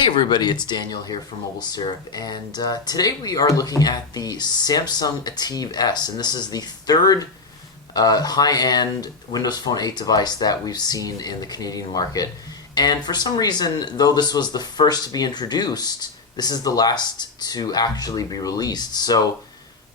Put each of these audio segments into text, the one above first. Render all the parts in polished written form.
Hey everybody, it's Daniel here from Mobile Syrup, and today we are looking at the Samsung ATIV S, and this is the third high-end Windows Phone 8 device that we've seen in the Canadian market. And for some reason, though this was the first to be introduced, this is the last to actually be released. So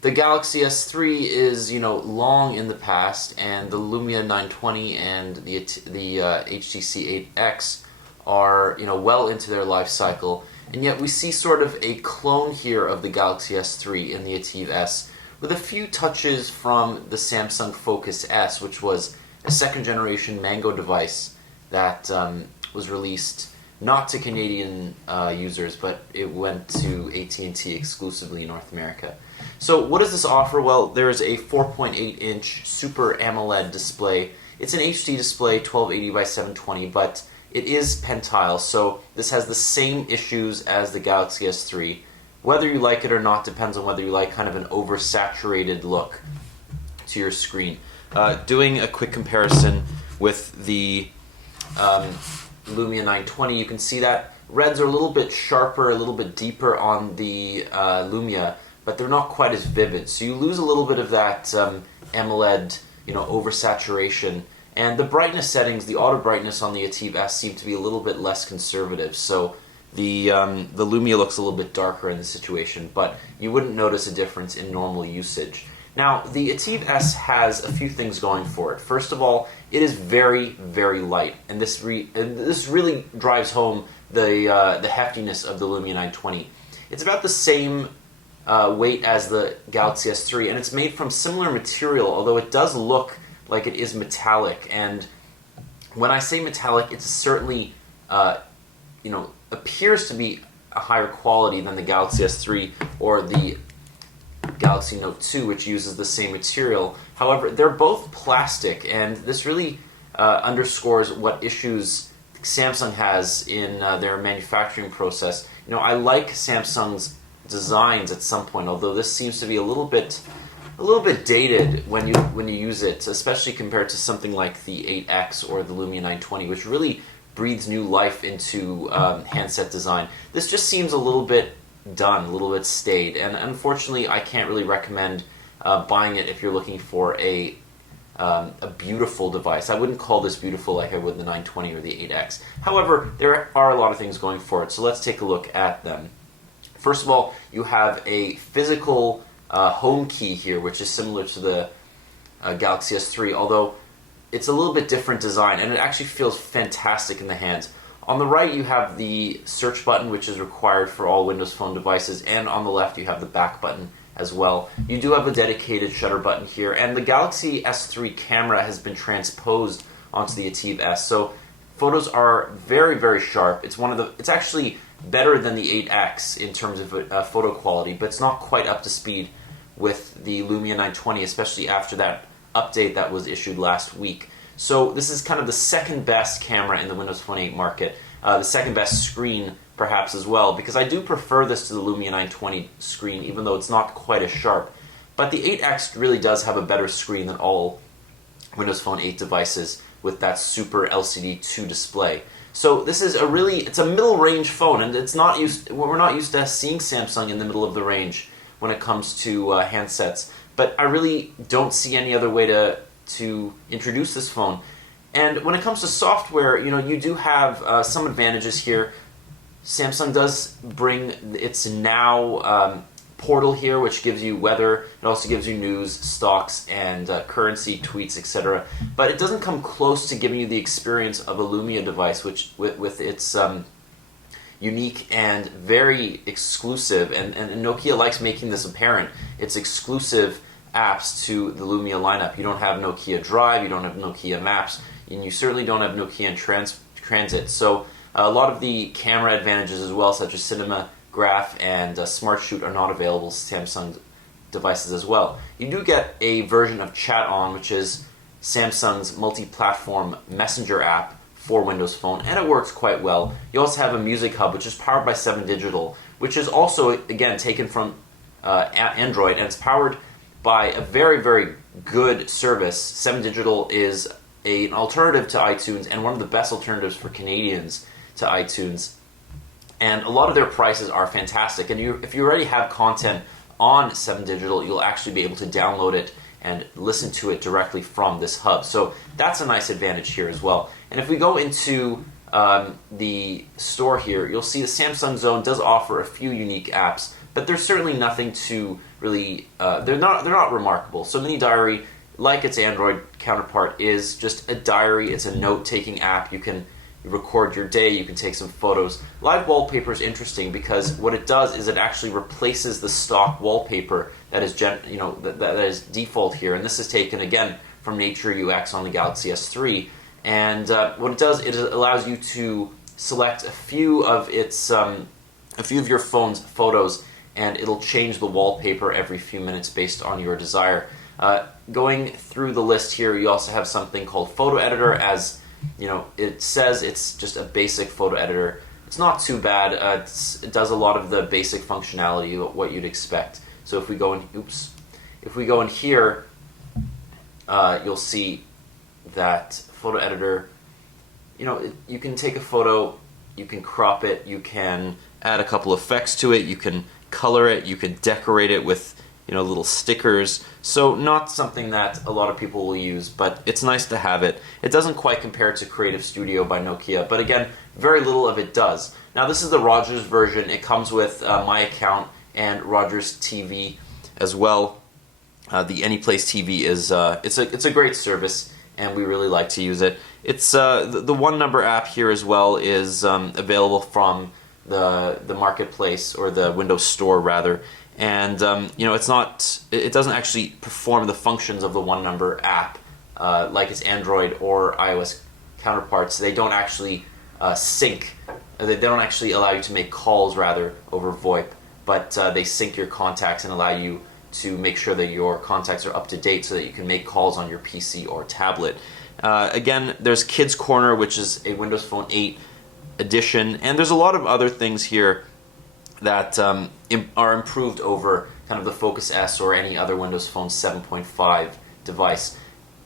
the Galaxy S3 is, long in the past, and the Lumia 920 and the HTC 8X are well into their life cycle, and yet we see sort of a clone here of the Galaxy S3 in the ATIV S, with a few touches from the Samsung Focus S, which was a second generation Mango device that was released not to Canadian users, but it went to AT&T exclusively in North America. So what does this offer? Well, there is a 4.8-inch Super AMOLED display. It's an HD display, 1280 by 720, but it is pentile, so this has the same issues as the Galaxy S3. Whether you like it or not depends on whether you like kind of an oversaturated look to your screen. Doing a quick comparison with the Lumia 920, you can see that reds are a little bit sharper, a little bit deeper on the Lumia, but they're not quite as vivid. So you lose a little bit of that AMOLED, oversaturation. And the brightness settings, the auto brightness on the ATIV S seem to be a little bit less conservative. So the Lumia looks a little bit darker in this situation, but you wouldn't notice a difference in normal usage. Now, the ATIV S has a few things going for it. First of all, it is very, very light, and this really drives home the heftiness of the Lumia 920. It's about the same weight as the Galaxy S3, and it's made from similar material, although it does look like it is metallic. And when I say metallic, it's certainly appears to be a higher quality than the Galaxy S3 or the Galaxy Note 2, which uses the same material. However, they're both plastic, and this really underscores what issues Samsung has in their manufacturing process. I like Samsung's designs at some point, although this seems to be a little bit dated when you use it, especially compared to something like the 8X or the Lumia 920, which really breathes new life into handset design. This just seems a little bit done, a little bit staid, and unfortunately I can't really recommend buying it if you're looking for a beautiful device. I wouldn't call this beautiful like I would the 920 or the 8X. However, there are a lot of things going for it, so let's take a look at them. First of all, you have a physical home key here, which is similar to the Galaxy S3, although it's a little bit different design, and it actually feels fantastic in the hands. On the right, you have the search button, which is required for all Windows Phone devices, and on the left, you have the back button as well. You do have a dedicated shutter button here, and the Galaxy S3 camera has been transposed onto the ATIV S, so photos are very, very sharp. It's actually better than the 8X in terms of photo quality, but it's not quite up to speed with the Lumia 920, especially after that update that was issued last week. So this is kind of the second best camera in the Windows Phone 8 market, the second best screen perhaps as well, because I do prefer this to the Lumia 920 screen, even though it's not quite as sharp. But the 8X really does have a better screen than all Windows Phone 8 devices with that Super LCD 2 display. So this is it's a middle range phone, and we're not used to seeing Samsung in the middle of the range when it comes to handsets. But I really don't see any other way to introduce this phone. And when it comes to software, you do have some advantages here. Samsung does bring its Now portal here, which gives you weather. It also gives you news, stocks, and currency, tweets, etc. But it doesn't come close to giving you the experience of a Lumia device, which with its unique and very exclusive, and Nokia likes making this apparent, its exclusive apps to the Lumia lineup. You don't have Nokia Drive, you don't have Nokia Maps, and you certainly don't have Nokia in Transit. So a lot of the camera advantages as well, such as Cinema Graph and Smart Shoot, are not available to Samsung devices as well. You do get a version of Chat On, which is Samsung's multi-platform messenger app for Windows Phone, and it works quite well. You also have a Music Hub, which is powered by 7 Digital, which is also, again, taken from Android, and it's powered by a very, very good service. 7 Digital is an alternative to iTunes, and one of the best alternatives for Canadians to iTunes. And a lot of their prices are fantastic. And if you already have content on 7 Digital, you'll actually be able to download it and listen to it directly from this hub. So that's a nice advantage here as well. And if we go into the store here, you'll see the Samsung Zone does offer a few unique apps, but there's certainly nothing to really, they're not remarkable. So Mini Diary, like its Android counterpart, is just a diary. It's a note-taking app. You can record your day, you can take some photos. Live Wallpaper is interesting because what it does is it actually replaces the stock wallpaper that is that is default here, and this is taken again from Nature UX on the Galaxy S3. And what it does, it allows you to select a few of your phone's photos, and it'll change the wallpaper every few minutes based on your desire. Going through the list here, you also have something called Photo Editor. As you know, it says it's just a basic photo editor. It's not too bad. It does a lot of the basic functionality of what you'd expect. So if we go in here, you'll see that photo editor. You can take a photo, you can crop it, you can add a couple effects to it, you can color it, you can decorate it with little stickers. So not something that a lot of people will use, but it's nice to have it. It doesn't quite compare to Creative Studio by Nokia, but again, very little of it does. Now this is the Rogers version. It comes with My Account and Rogers TV as well. The Anyplace TV is it's a great service, and we really like to use it. It's the One Number app here as well is available from the marketplace, or the Windows Store rather. And it doesn't actually perform the functions of the One Number app like its Android or iOS counterparts. They don't actually sync. They don't actually allow you to make calls rather over VoIP, but they sync your contacts and allow you to make sure that your contacts are up to date so that you can make calls on your PC or tablet. Again, there's Kids Corner, which is a Windows Phone 8 edition, and there's a lot of other things here that are improved over kind of the Focus S or any other Windows Phone 7.5 device.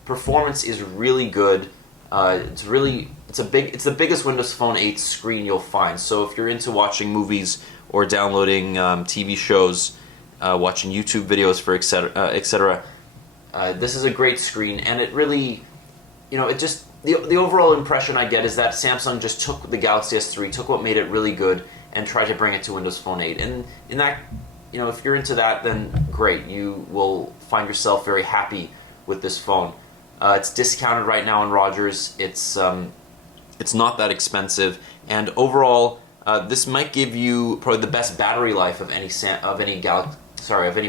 Performance is really good. It's the biggest Windows Phone 8 screen you'll find. So if you're into watching movies or downloading TV shows, watching YouTube videos for etc., this is a great screen, and it really, the overall impression I get is that Samsung just took the Galaxy S3, took what made it really good, and try to bring it to Windows Phone 8. And in that, if you're into that, then great. You will find yourself very happy with this phone. It's discounted right now on Rogers. It's not that expensive, and overall, this might give you probably the best battery life of any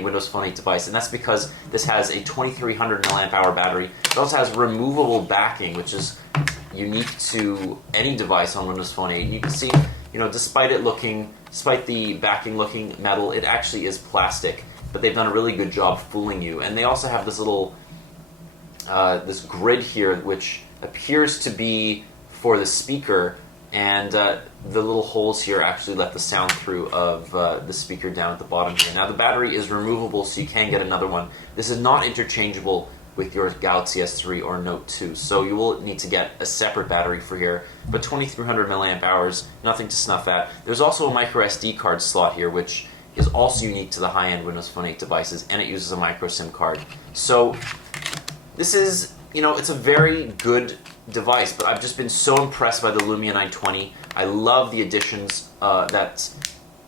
Windows Phone 8 device, and that's because this has a 2300 mAh battery. It also has removable backing, which is unique to any device on Windows Phone 8. And you can see, despite the backing looking metal, it actually is plastic, but they've done a really good job fooling you. And they also have this little, this grid here, which appears to be for the speaker, and the little holes here actually let the sound through of the speaker down at the bottom here. Now the battery is removable, so you can get another one. This is not interchangeable with your Galaxy S3 or Note 2, so you will need to get a separate battery for here, but 2300 milliamp hours, nothing to snuff at. There's also a micro SD card slot here, which is also unique to the high-end Windows Phone 8 devices, and it uses a micro SIM card. So this is, it's a very good device, but I've just been so impressed by the Lumia 920. I love the additions that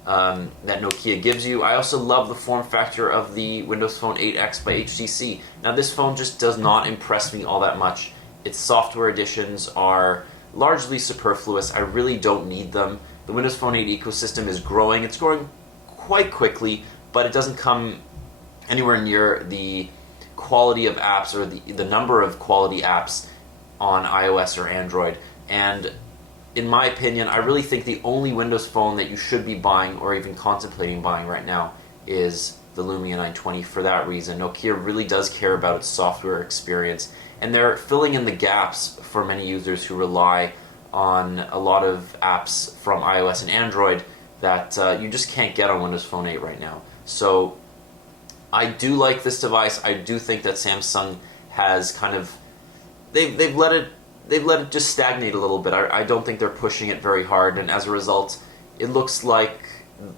Nokia gives you. I also love the form factor of the Windows Phone 8X by HTC. Now this phone just does not impress me all that much. Its software additions are largely superfluous. I really don't need them. The Windows Phone 8 ecosystem is growing. It's growing quite quickly, but it doesn't come anywhere near the quality of apps or the number of quality apps on iOS or Android. And in my opinion, I really think the only Windows Phone that you should be buying or even contemplating buying right now is the Lumia 920 for that reason. Nokia really does care about its software experience, and they're filling in the gaps for many users who rely on a lot of apps from iOS and Android that you just can't get on Windows Phone 8 right now. So I do like this device. I do think that Samsung has kind of they've let it just stagnate a little bit. I don't think they're pushing it very hard, and as a result, it looks like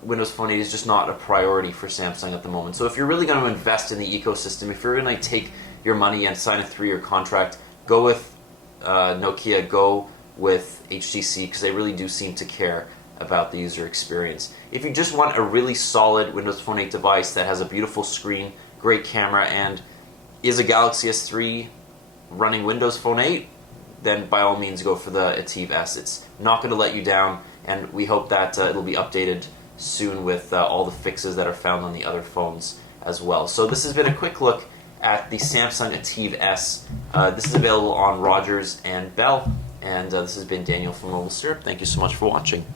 Windows Phone 8 is just not a priority for Samsung at the moment. So if you're really going to invest in the ecosystem, if you're going to take your money and sign a 3-year contract, go with Nokia, go with HTC, because they really do seem to care about the user experience. If you just want a really solid Windows Phone 8 device that has a beautiful screen, great camera, and is a Galaxy S3 running Windows Phone 8, then by all means go for the ATIV S. It's not going to let you down, and we hope that it'll be updated soon with all the fixes that are found on the other phones as well. So this has been a quick look at the Samsung ATIV S. This is available on Rogers and Bell, and this has been Daniel from Mobile Syrup. Thank you so much for watching.